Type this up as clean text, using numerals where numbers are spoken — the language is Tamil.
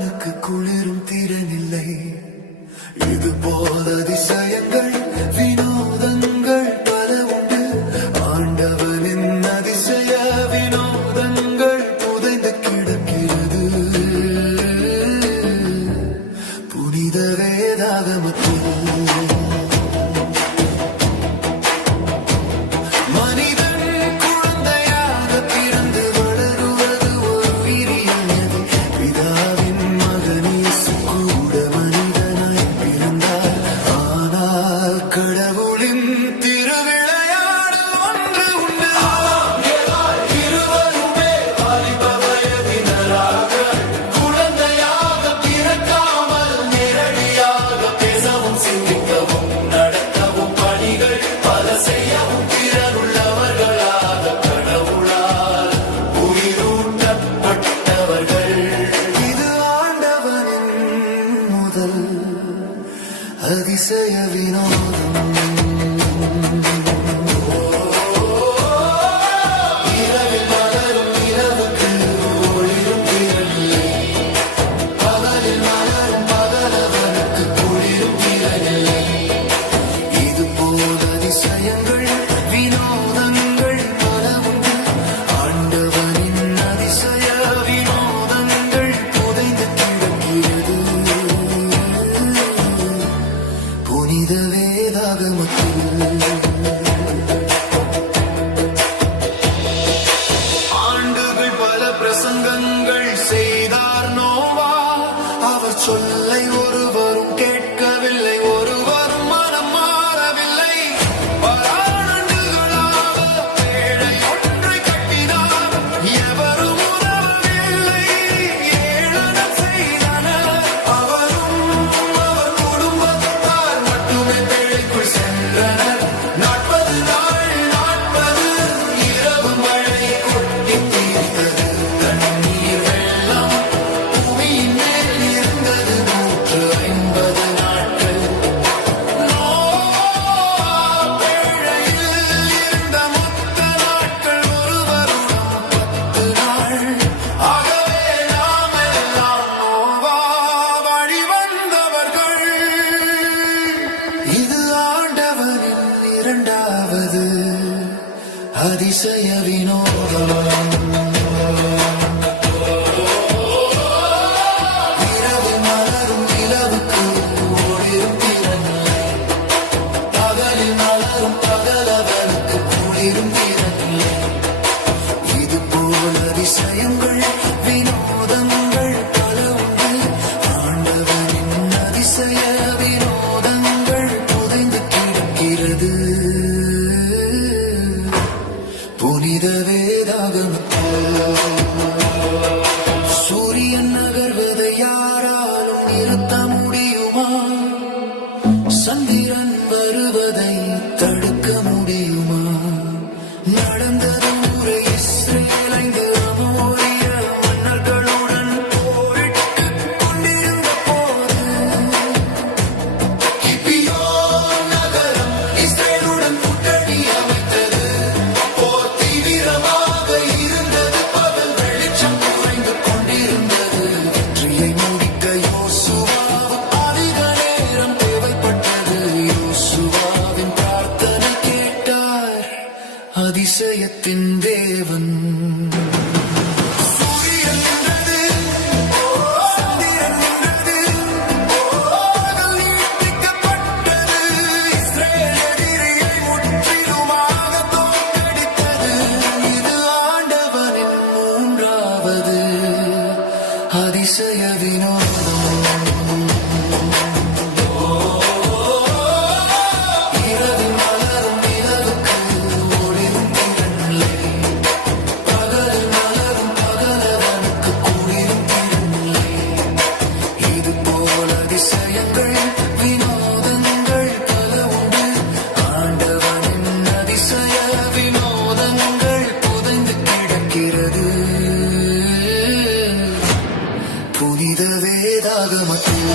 அவனுக்கு குளிரும் திறனில்லை. இது போல அதிசயங்கள் வினோதங்கள் பல உண்டு. ஆண்டவனின் அதிசய வினோதங்கள் புதைந்து கிடக்கிறது புனித வேதாகமத்தில். அதிசய வினோதம் இரவில் மலரும் இரவுக்கு ஒளிரும் திறனில்லை. பகலில் மலரும் பகலவனுக்கு குளிரும் திறனில்லை. இது போல அதிசயங்கள் வினோதங்கள் பல உண்டு. ஆண்டவனின் அதிசய வினோதங்கள் புதைந்து கிடக்கிறது புனித வேதாகமத்தில். ஆண்டுகள் பல பிரசங்கங்கள் செய்தார் நோவா. அவர் சொல்லை ஒருவரும் கேட்கவில்லை, ஒருவரும் மனம் மாறவில்லை. பல ஆண்டுகளாக பேழை ஒன்றை கட்டினார், எவரும் உதவவில்லை, ஏளனம் செய்தனர். அவரும் அவர் குடும்பத்தார் மட்டுமே பேழைக்குள் சென்றனர். 40 நாள் 40 இரவு மழை கொட்டி தீர்த்தது. தண்ணீர் வெள்ளம் பூமியின் மேல் இருந்தது 150 நாட்கள். பேழையில் இருந்த மொத்த நாட்கள் ஒரு வருடம் 10 நாள். ஆகவே நாம் எல்லாம் நோவா வழி வந்தவர்கள். இது ஆண்டவரின் இரண்டாவது அதிசய வினோதம். இரவில் மலரும் நிலவுக்கு ஒளிரும் திறனில்லை. பகலில் மலரும் பகலவனுக்கு குளிரும் திறனில்லை. இது போல அதிசயங்கள் வினோதங்கள் பல உண்டு. ஆண்டவனின் அதிசய வினோதங்கள் புதைந்து கிடக்கிறது புனித வேதாகமத்தில். சூரியன் நகர்வதை யாராலும் நிறுத்த முடியுமா? சந்திரன் வருவதை தடுக்க முடியுமா? நடந்தது ஒரு இஸ்ரேல் 5 அமோரிய மன்னர்களுடன் போரிட்டுக் கொண்டிருந்த போது கிபியோன் நகரம் இஸ்ரேலுடன் கூட்டணி அமைத்தது. போர் தீவிரமாக இருந்தது. பகல் வெளிச்சம் குறைந்து கொண்டிருந்தது. வெற்றியை முடிக்க யோசுவாவுக்கு அதிக நேரம் தேவைப்பட்டது. யோசுவாவின் பிரார்த்தனை கேட்டார் அதிசயத்தின் தேவன். சூரியன் நின்றது, சந்திரன் நின்றது, பகல் நீட்டிக்கப்பட்டது. இஸ்ரேல் எதிரியை முற்றிலுமாக தோற்கடித்தது. இது ஆண்டவனின் மூன்றாவது அதிசய வினோதம். இரவில் மலரும் நிலவுக்கு ஒளிரும் திறனில்லை. பகலில் மலரும் பகலவனுக்கு குளிரும் திறனில்லை. இது போல அதிசயங்கள் வினோதங்கள் பல உண்டு. ஆண்டவனின் அதிசய வினோதங்கள் புதைந்து கிடக்கிறது புனித வேதாகமத்தில்.